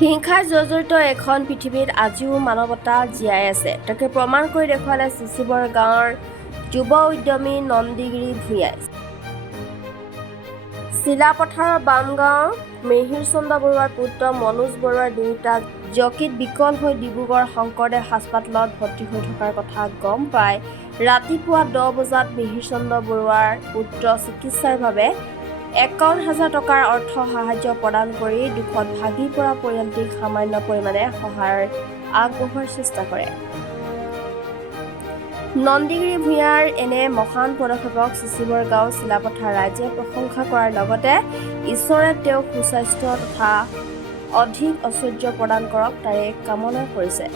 হিংসাই জৰ্জৰিত এখন পৃথিৱীত আজিও মানৱতা জীয়াই আছে। তাকে প্ৰমাণ কৰি দেখুৱালে চিচিবৰ গাঁৱৰ যুৱ উদ্যমী নন্দীগিৰি ভূঞাই। চিলাপথাৰৰ বামগাঁৱৰ মিহিৰ চন্দ্ৰ বৰুৱাৰ পুত্ৰ মনোজ বৰুৱাৰ দুয়োটা জকিত বিকল হৈ ডিব্ৰুগড় শংকৰদেৱ হাস্পতালত ভৰ্তি হৈ থকাৰ কথা গম পাই ৰাতিপুৱা 10 বজাত মিহিৰ চন্দ্ৰ বৰুৱাৰ পুত্ৰ চিকিৎসাৰ বাবে 51,000 টকাৰ অৰ্থ সাহায্য প্ৰদান কৰি দুখত ভাগি পৰা পৰিয়ালটিক সামান্য পৰিমাণে সহায় আগবঢ়োৱাৰ চেষ্টা কৰে। নন্দীগিৰি ভূঞাৰ এনে মহান পদক্ষেপক চিচিবৰ গাঁও চিলাপথাৰ ৰাইজে প্ৰশংসা কৰাৰ লগতে ঈশ্বৰে তেওঁক সুস্বাস্থ্য তথা অধিক ঐশ্বৰ্য প্ৰদান কৰক তাৰে কামনা কৰিছে।